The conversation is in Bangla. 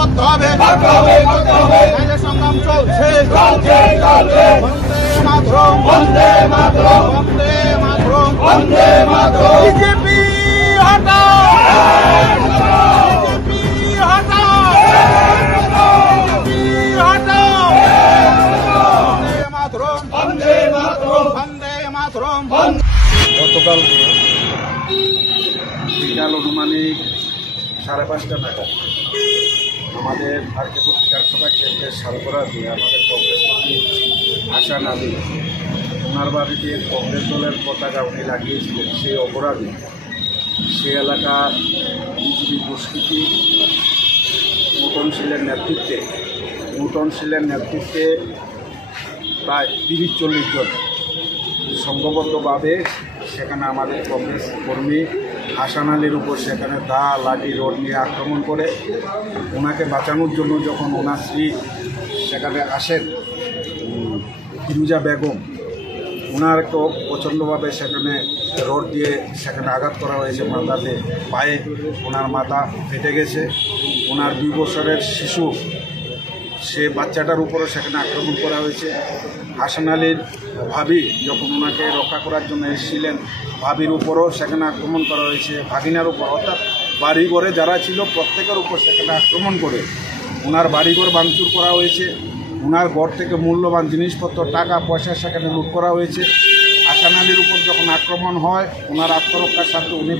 করতে হবে, নাইলে সংগ্রাম চলছে। বন্দে মাতরম, বন্দে মাতরম, বন্দে মাতরম। বিজেপি হটাও, বিজেপি হটাও, বিজেপি হটাও। বন্দে মাতরম, বন্দে মাতরম, বন্দে মাতরম। গতকাল বিকাল অনুমানিক 5:30 নাগাদ আমাদের আরকেপুর বিধানসভা কেন্দ্রের সালগড়া দিয়ে আমাদের কংগ্রেস কর্মী হাসান আলী, ওনার বাড়িতে কংগ্রেস দলের পতাকা উনি লাগিয়েছিলেন। সেই অপরাধী সে এলাকার বিজেপি দুষ্কৃতী নূতন শীলের নেতৃত্বে প্রায় 30-40 জন সংঘবদ্ধভাবে সেখানে আমাদের কংগ্রেস কর্মী হাসান আলীর উপর সেখানে দা লাঠি রড নিয়ে আক্রমণ করে ওনাকে বাঁচানোর জন্য যখন ওনার স্ত্রী সেখানে আসেন ফিরুজা বেগম, ওনার একটু প্রচণ্ডভাবে সেখানে রড দিয়ে সেখানে আঘাত করা হয়েছে মাথাতে, পায়ে ওনার মাথা ফেটে গেছে। ওনার 2 বছরের শিশু সে বাচ্চাটার উপরও সেখানে আক্রমণ করা হয়েছে। হাসান আলীর ভাবি যখন ওনাকে রক্ষা করার জন্য এসেছিলেন, ভাবির উপরও সেখানে আক্রমণ করা হয়েছে, ভাগিনার উপর, অর্থাৎ বাড়িঘরে যারা ছিল প্রত্যেকের উপর সেখানে আক্রমণ করে ওনার বাড়িঘর ভাঙচুর করা হয়েছে। ওনার ঘর থেকে মূল্যবান জিনিসপত্র, টাকা পয়সা সেখানে লুট করা হয়েছে। হাসান আলীর উপর যখন আক্রমণ হয় ওনার আত্মরক্ষার স্বার্থে উনি